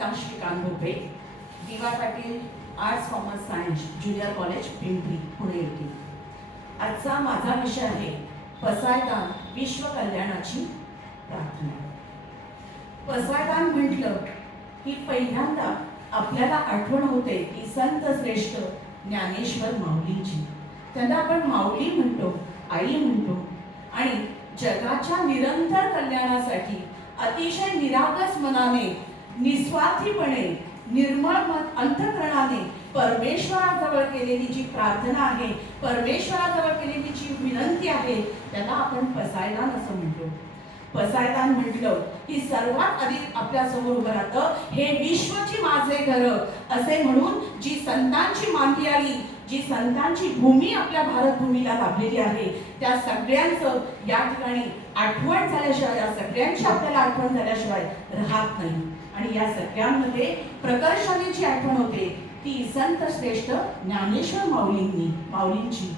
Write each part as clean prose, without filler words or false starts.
Gita Shrikant Bhope, D Y. Patil Arts Commerce Science Junior College Pimpri Pune येथे. आजचा माझा विषय आहे पसायदान विश्व कल्याणाची प्रार्थना. पसायदान म्हटलं की पहिल्यांदा आपल्याला आठवण होते की संत श्रेष्ठ ज्ञानेश्वर माऊलींची. त्यांना आपण माऊली म्हणतो, आई म्हणतो आणि जगाच्या निरंतर कल्याणासाठी अतिशय निरागस मनाने, निस्वार्थीपणे, निर्मळ अंतःकरणाने परमेश्वराजवळ केलेली जी प्रार्थना आहे, परमेश्वराजवळ केलेली जी विनंती आहे, त्याला आपण पसायदान असं म्हणतो. पसायदान म्हटलं की सर्वात आधी आपल्या समोर उभं राहतं हे विश्वची माझे घर असे म्हणून जी संतांची मांदियाळी, जी संतांची भूमी आपल्या भारत भूमीला लाभलेली आहे, त्या सगळ्यांचं या ठिकाणी आठवण झाल्याशिवाय, या सगळ्यांची आपल्याला आठवण झाल्याशिवाय राहत नाही. आणि या सगळ्यांमध्ये प्रकर्षाने जी आठवण होते ती संत श्रेष्ठ ज्ञानेश्वर माऊलींची.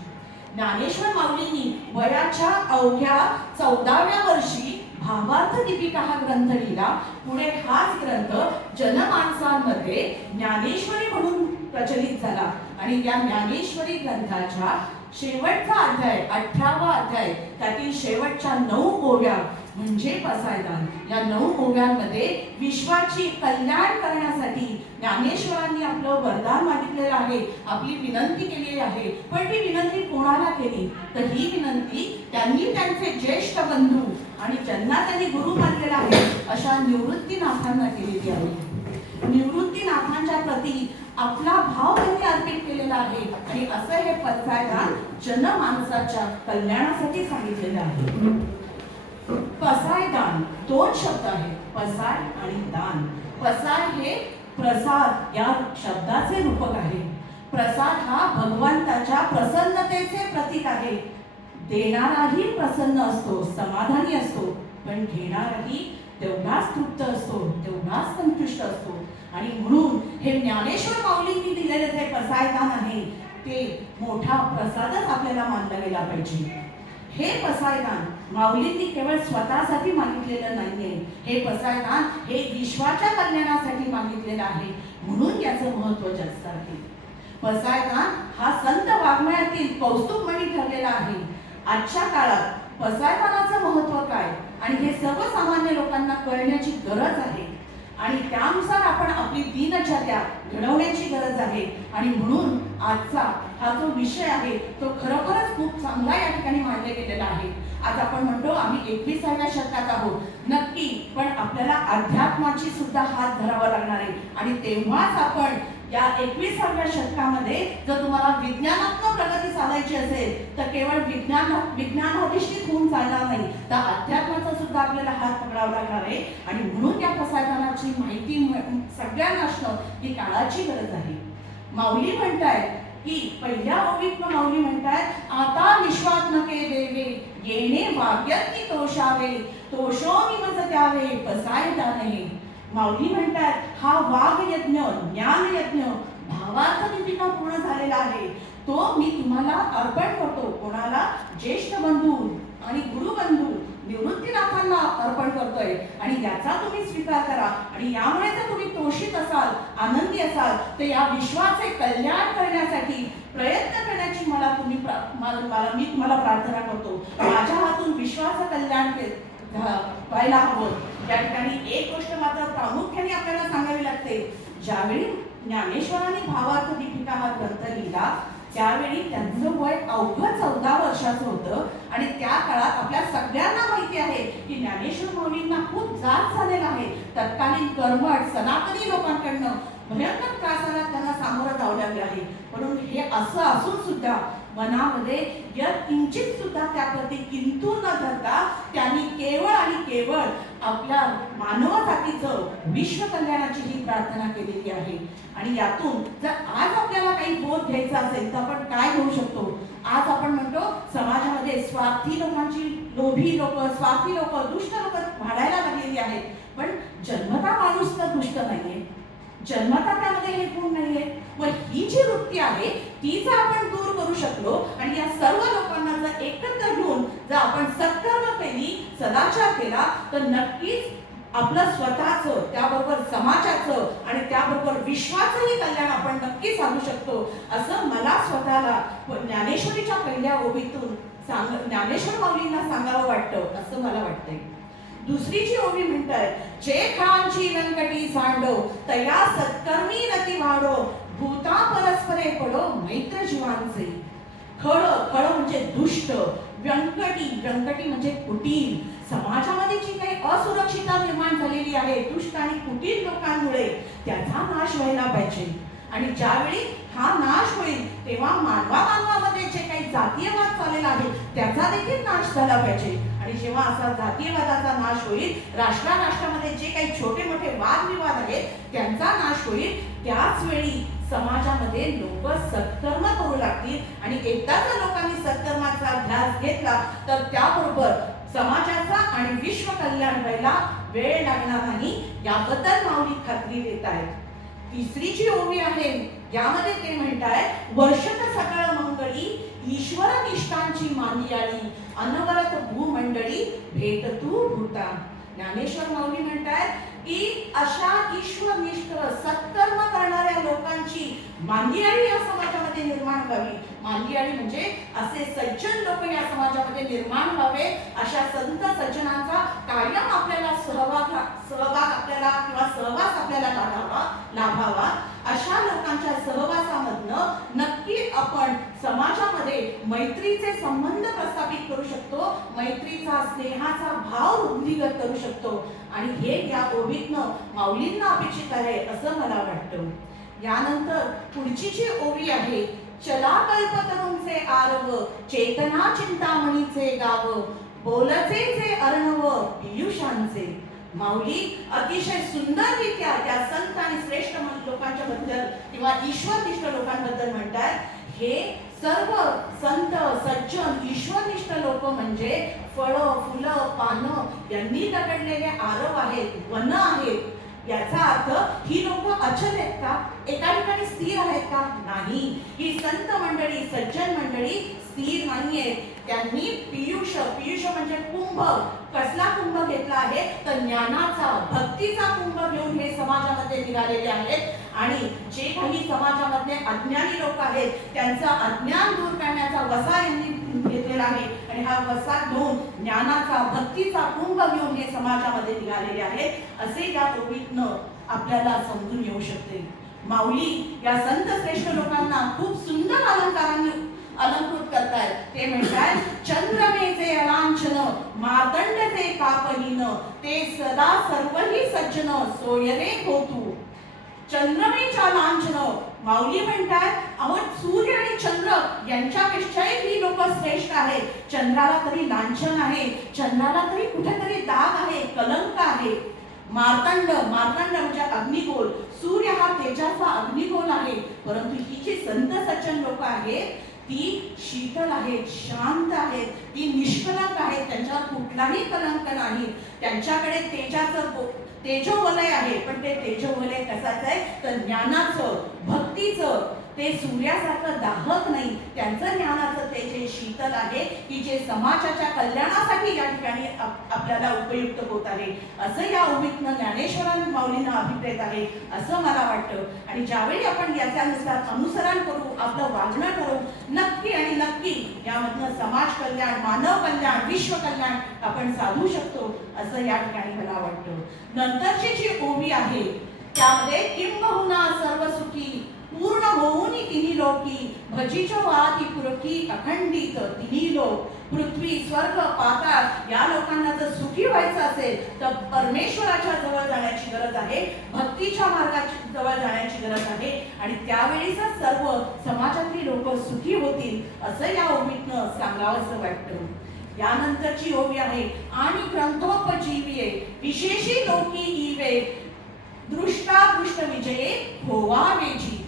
ज्ञानेश्वर माऊलींनी वयाच्या अवघ्या 14व्या वर्षी भावार्थ दीपिका हा ग्रंथ लिहिला. पुढे हाच ग्रंथ जनमानसांमध्ये ज्ञानेश्वरी म्हणून प्रचलित झाला आणि या ज्ञानेश्वरी ग्रंथाच्या शेवटचा अध्याय 18वा अध्याय, त्यातील शेवटच्या 9 ओव्या म्हणजे पसायदान. या 9 ओव्यांमध्ये विश्वाची कल्याण करण्यासाठी ज्ञानेश्वरांनी आपलं वरदान मागितलेलं आहे, आपली विनंती केलेली आहे. पण ती विनंती कोणाला केली तर ही विनंती त्यांनी त्यांचे ज्येष्ठ बंधू आणि ज्यांना त्यांनी गुरु मानलेला आहे अशा निवृत्तीनाथांना केलेली आहे. निवृत्तीनाथांच्या प्रती आपला भाव त्यांनी अर्पित केलेला आहे आणि असं हे पसायदान जनमानसाच्या कल्याणासाठी सांगितलेलं आहे. पसायदान 2 शब्द आहेत, पसाय आणि दान. पसाय हे प्रसाद या शब्दाचे रूपक आहे. प्रसाद हा भगवंताच्या प्रसन्नतेचे प्रतीक आहे. देणाराही प्रसन्न असतो, समाधानी असतो, पण घेणाराही तेवढाच तृप्त असतो, तेवढाच संतुष्ट असतो. आणि म्हणून हे ज्ञानेश्वर माऊलींनी दिलेले जे पसायदान आहे ते मोठा प्रसादच आपल्याला मानला गेला पाहिजे. हे पसायदान माऊलींनी केवळ स्वतःसाठी मागितलेलं नाहीये, हे पसायदान हे विश्वाच्या कल्याणासाठी मागितलेलं आहे. म्हणून याचं महत्त्व जास्त आहे. पसायदान हा संत वाङ्मयातील कौस्तुभमणी ठरलेला आहे. आजच्या काळात पसायदानाचं महत्त्व काय आणि हे सर्वसामान्य लोकांना कळण्याची गरज आहे आणि त्यानुसार आपण आपली दिनचर्या घडवण्याची गरज आहे. आणि म्हणून आजचा हा जो विषय आहे तो खरोखरच खूप चांगला या ठिकाणी मांडला गेलेला आहे. आज आपण म्हणतो आम्ही 21व्या शतकात आहोत, नक्की, पण आपल्याला अध्यात्माची सुद्धा हात धरावा लागणार आहे. आणि तेव्हाच आपण या 21व्या शतकामध्ये जर तुम्हाला विज्ञानात्मक प्रगती साधायची असेल तर केवळ विज्ञानाधिष्ठित होऊन चालणार नाही, तर अध्यात्माचा सुद्धा आपल्याला हात पकडावा लागणार आहे. आणि म्हणून या पसायदानाची माहिती सगळ्यांना असणं ही काळाची गरज आहे. माऊली म्हणतायत की पहिल्या ओवीत माऊली म्हणतायत, आता विश्वात नके देवे येणे वाग्यज्ञ तोषावे, तोषो निमज द्यावे पसायदाने. माऊली म्हणतात हा वाघ यज्ञ, ज्ञान यज्ञ, भावार्थ दीपिका पूर्ण झालेला आहे, तो मी तुम्हाला अर्पण करतो. कोणाला? ज्येष्ठ बंधू आणि गुरुबंधू निवृत्तीनाथांना अर्पण करतोय आणि याचा तुम्ही स्वीकार करा. आणि यामुळे जर तुम्ही तोषित असाल, आनंदी असाल, तर या विश्वाचे कल्याण करण्यासाठी प्रयत्न करण्याची मी तुम्हाला प्रार्थना करतो. माझ्या हातून विश्वाचं कल्याण व्हायला हवं. या ठिकाणी एक गोष्ट मात्र प्रामुख्याने आपल्याला सांगावी लागते. ज्यावेळी ज्ञानेश्वरांनी भावार्थ दीपिका हा ग्रंथ लिहिला त्यावेळी त्यांचं वय अवघं 14 वर्षाचं होतं आणि त्या काळात आपल्या सगळ्यांना माहिती आहे की ज्ञानेश्वर माऊलींना खूप जाच झालेला आहे. तत्कालीन कर्मठ सनातनी लोकांकडनं भयंकर त्रासाला त्यांना सामोरं जावं लागलं आहे. म्हणून हे असं असून सुद्धा मनामध्ये किंचित सुद्धा त्याप्रती किंतु न धरता त्यांनी केवळ आणि केवळ आपल्या मानव जातीचं विश्व कल्याणाची ही प्रार्थना केलेली आहे. आणि यातून जर आज आपल्याला काही बोध घ्यायचा असेल तर आपण काय घेऊ शकतो? आज आपण म्हणतो समाजामध्ये स्वार्थी लोकांची, लोभी लोक, स्वार्थी लोक, दुष्ट लोक वाढायला लागलेली आहेत. पण जन्मता माणूस तर दुष्ट नाहीये, जन्मता त्यामध्ये हे गुण नाहीये. व ही जी वृत्ती आहे ती जर आपण दूर करू शकलो आणि या सर्व लोकांना जर एकत्र घेऊन जर आपण सत्कर्म केली, सदाचार केला, तर नक्कीच आपलं स्वतःचं, त्याबरोबर समाजाचं आणि त्याबरोबर विश्वाचंही कल्याण आपण नक्की साधू शकतो, असं मला स्वतःला ज्ञानेश्वरीच्या पहिल्या ओवीतून ज्ञानेश्वर माऊलींना सांगावं वाटतं, असं मला वाटतंय. दुसरी जी ओवी म्हणताय, जे खेळांची व्यंकटी सांडो तया सत्कर्मी रती वाढो, भूता परस्परे पडो मैत्र जीवांचे. खळ, खळ म्हणजे दुष्ट, व्यंकटी, व्यंकटी म्हणजे कुटील. समाजामध्ये जी काही असुरक्षितता निर्माण झालेली आहे दुष्ट आणि कुटील लोकांमुळे, त्याचा नाश व्हायला पाहिजे. आणि ज्यावेळी हा नाश होईल तेव्हा मानवामध्ये जे काही जातीयवाद चाललेला आहे त्याचा देखील नाश झाला पाहिजे. आणि जेव्हा असा जातीयवादाचा नाश होईल, राष्ट्रामध्ये जे काही छोटे मोठे वादविवाद आहेत त्यांचा नाश होईल, त्याच वेळी समाजामध्ये लोक सत्कर्म करू लागतील. आणि एकदा जर लोकांनी सत्कर्माचा ध्यास घेतला तर त्याबरोबर समाजाचा आणि विश्व कल्याण व्हायला वेळ लागणार नाही, याबद्दल माऊली खात्री देत आहेत. तिसरी जी ओवी आहे यामध्ये ते म्हणताय, वर्षत सकळ मंगळी ईश्वर निष्ठांची मानियाळी, अनवरत भूमंडळी भेट तू भूता. ज्ञानेश्वर माऊली म्हणतायत की अशा ईश्वरनिष्ठ सत्कर्म करणाऱ्या लोकांची मांदियाळी या समाजामध्ये निर्माण व्हावी. मांदियाळी म्हणजे असे सज्जन लोक या समाजामध्ये निर्माण व्हावे, अशा संत सज्जनांचा कायम आपल्याला सहभाग आपल्याला किंवा सहवास आपल्याला लाभावा. अशा लोकांच्या सहवासामधनं नक्की आपण समाजामध्ये मैत्रीचे संबंध प्रस्थापित करू शकतो, मैत्रीचा स्नेहाचा भाव वृद्धिंगत करू शकतो. आणि हे या ओवीतनं माऊलींना अपेक्षित आहे असं मला वाटतं. यानंतर पुढची जी ओवी आहे, चला कल्पतरूंचे आरव चेतना चिंतामणीचे गाव, बोलचे जे अर्णव पियुषांचे. माऊली अतिशय सुंदररित्या त्या संत आणि श्रेष्ठ लोकांच्या बद्दल किंवा ईश्वरनिष्ठ लोकांबद्दल म्हणतात. हे सर्व संत सज्जन ईश्वरनिष्ठ लोक म्हणजे फळं फुलं पानं यांनी दगडलेले आरव आहेत, वन आहेत. याचा अर्थ ही लोक अचल आहेत का, एका ठिकाणी स्थिर आहेत का? नाही. ही संत मंडळी सज्जन मंडळी स्थिर नाहीये. त्यांनी पियुष, पियुष म्हणजे कुंभ, कसला कुंभ घेतला आहे तर ज्ञानाचा, भक्तीचा कुंभ घेऊन हे समाजामध्ये निघालेले आहेत. आणि जे काही समाजामध्ये अज्ञानी लोक आहेत त्यांचा अज्ञान दूर करण्याचा वसा यांनी घेतलेला आहे. आणि हा वसा घेऊन ज्ञानाचा, भक्तीचा कुंभ घेऊन हे समाजामध्ये निघालेले आहेत, असे या ओवीतनं आपल्याला समजून येऊ शकते. माऊली या संत श्रेष्ठ लोकांना खूप सुंदर अलंकारांनी अलंकृत करतायत. ते म्हणतात, चंद्रमेचे अलांछन मार्तंडचे कापहीन, ते सदा सर्वही सज्जन सोयरे होतू. चंद्रमेच्या लांछन, माऊली म्हणतात अहो सूर्य आणि चंद्र यांच्यापेक्षाही ही लोक श्रेष्ठ आहेत. चंद्राला तरी लांछन आहे, चंद्राला तरी कुठेतरी दाग आहे, कलंक आहे. मार्तंड, मार्तंड म्हणजे अग्निगोल, सूर्य हा तेजाचा अग्निगोल आहे. परंतु ही जी संत सज्जन लोक आहेत ती शीतल आहेत, शांत आहेत, ती निष्कलंक आहेत, त्यांच्यावर कुठलाही कलंक नाही. त्यांच्याकडे तेजोवलय आहे, पण ते तेजोवलय कशाचं आहे तर ज्ञानाचं, भक्तीचं. ते सूर्यासारखं दाहक नाही, त्यांचं ज्ञानाचं ते जे शीतल आहे की जे समाजाच्या कल्याणासाठी या ठिकाणी आपल्याला उपयुक्त होत आहे, असं या ओवीतनं ज्ञानेश्वर माऊलींना अभिप्रेत आहे असं मला वाटतं. आणि ज्यावेळी आपण याच्यानुसार अनुसरण करू, आपलं वागणं करू, नक्की आणि नक्की यामधनं समाज कल्याण, मानव कल्याण, विश्व कल्याण आपण साधू शकतो असं या ठिकाणी मला वाटतं. नंतरची जी ओवी आहे त्यामध्ये, किंबहुना सर्व सुखी पूर्ण होऊन तिन्ही लोकी, भजीचो वाती पुरखी अखंडित तिन्ही लोक. पृथ्वी, स्वर्ग, पाताळ या लोकांना जर सुखी व्हायचं असेल तर परमेश्वराच्या जवळ जाण्याची गरज आहे, भक्तीच्या मार्गाची जवळ जाण्याची गरज आहे. आणि त्यावेळीच सर्व समाजातली लोक सुखी होतील असं या ओवीतनं सांगावंसं वाटतं. यानंतरची ओवी आहे, आणि ग्रंथोपजीविये विशेषी लोकी इवे, दृष्टादृष्ट विजये होवावेजी.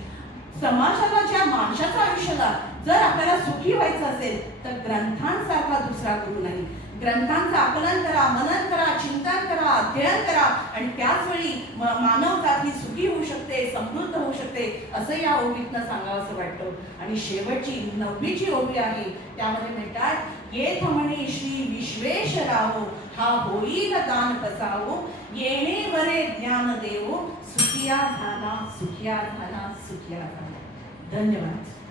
समाजाला, ज्या माणसाच्या आयुष्याला जर आपल्याला सुखी व्हायचं असेल तर ग्रंथांसारखा दुसरा गुरु नाही. ग्रंथांचं आकलन करा, मनन करा, चिंतन करा, अध्ययन करा आणि त्याच वेळी मानवता ही सुखी होऊ शकते, समृद्ध होऊ शकते असं या ओवीतनं सांगावंसं वाटतं. आणि शेवटची 9वी ओवी आहे त्यामध्ये म्हणतात, येथ म्हणे श्री विश्वेश्वरावो हा होईल दान पसावो येणे वरे ज्ञान देवो सुखिया झाला सुखिया झाला सुखिया झाला. धन्यवाद.